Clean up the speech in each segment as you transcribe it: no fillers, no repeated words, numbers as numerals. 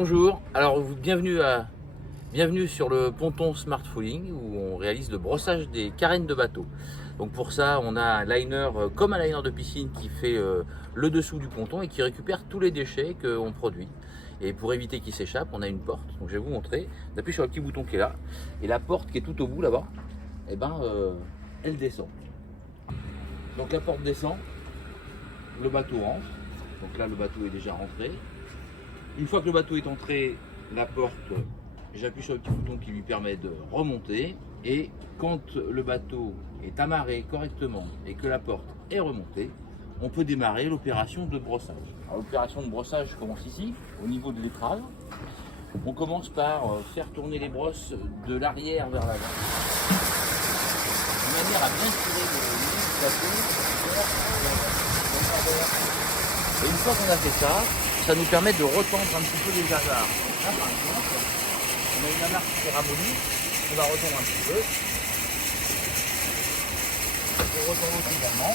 Bonjour, alors bienvenue sur le ponton Smart Fouling où on réalise le brossage des carènes de bateau. Donc pour ça on a un liner comme un liner de piscine qui fait le dessous du ponton et qui récupère tous les déchets qu'on produit. Et pour éviter qu'ils s'échappent, on a une porte, donc je vais vous montrer. On appuie sur le petit bouton qui est là et la porte qui est tout au bout là-bas, elle descend. Donc la porte descend, le bateau rentre, donc là le bateau est déjà rentré. Une fois que le bateau est entré, la porte, j'appuie sur le petit bouton qui lui permet de remonter. Et quand le bateau est amarré correctement et que la porte est remontée, on peut démarrer l'opération de brossage. L'opération de brossage commence ici, au niveau de l'étrave. On commence par faire tourner les brosses de l'arrière vers l'avant, de manière à bien tirer le milieu du bateau. Et une fois qu'on a fait ça, ça nous permet de retendre un petit peu les amarres. Là par exemple, on a une amarre qui s'est ramollie, on va retendre un petit peu. On retend l'autre également.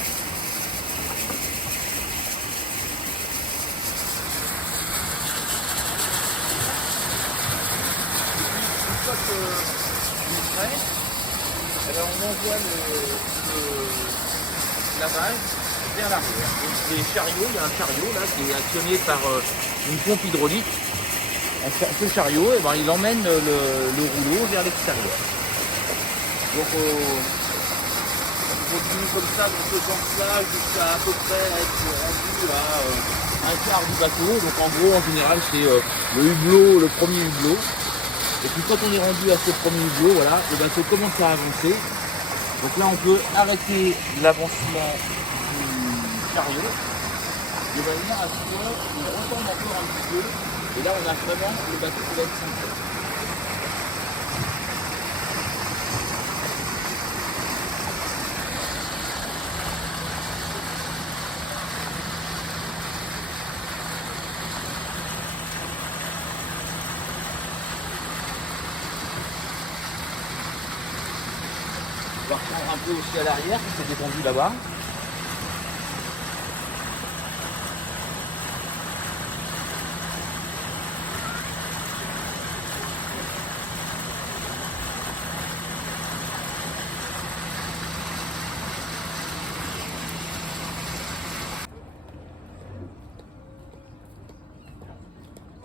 Une fois que est prêt, on envoie le lavage vers l'arrière. Donc les chariots, il y a un chariot là qui est actionné par une pompe hydraulique. Ce chariot, il emmène le rouleau vers l'extérieur. Donc on continue comme ça dans ce sens-là jusqu'à à peu près être rendu à un quart du bateau. Donc en gros, en général, c'est le hublot, le premier hublot. Et puis quand on est rendu à ce premier hublot, voilà, le bateau commence à avancer. Donc là, on peut arrêter l'avancement du chariot de manière à ce qu'il retombe encore un petit peu. Et là, on a vraiment le bateau qui va être centré. On va reprendre un peu aussi à l'arrière, qui s'est détendu là-bas.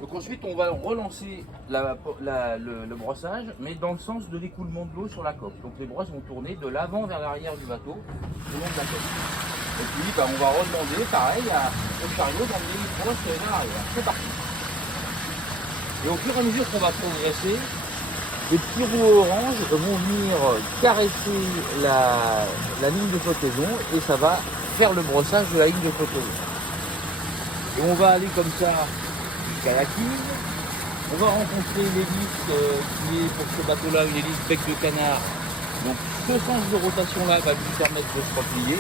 Donc ensuite on va relancer le brossage, mais dans le sens de l'écoulement de l'eau sur la coque. Donc les brosses vont tourner de l'avant vers l'arrière du bateau, le long de la coque. Et puis on va redemander pareil au chariot d'emmener les brosses vers l'arrière. C'est parti. Et au fur et à mesure qu'on va progresser, les petits roues orange vont venir caresser la ligne de flottaison et ça va faire le brossage de la ligne de flottaison. Et on va aller comme ça jusqu'à la quille. On va rencontrer l'hélice qui est pour ce bateau-là une hélice bec de canard. Donc ce sens de rotation-là va lui permettre de se replier.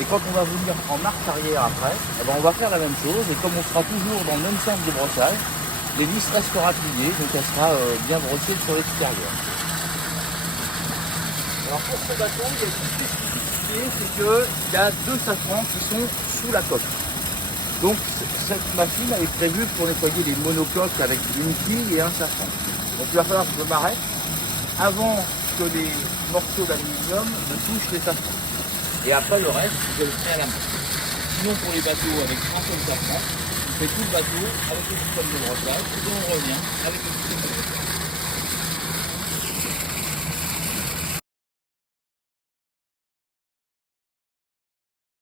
Et quand on va venir en marche arrière après, on va faire la même chose. Et comme on sera toujours dans le même sens de brossage, l'hélice restera pliée, donc elle sera bien brossée sur l'extérieur. Alors pour ce bateau, il y a une spécificité, c'est qu'il y a deux safrans qui sont sous la coque. Donc cette machine est prévue pour nettoyer les monocoques avec une quille et un safran. Donc il va falloir que je m'arrête avant que les morceaux d'aluminium ne touchent les safrans. Et après le reste, je le ferai à la main. Sinon pour les bateaux avec un seul safran, on fait tout le bateau avec le système de brossage et on revient avec le système de brossage.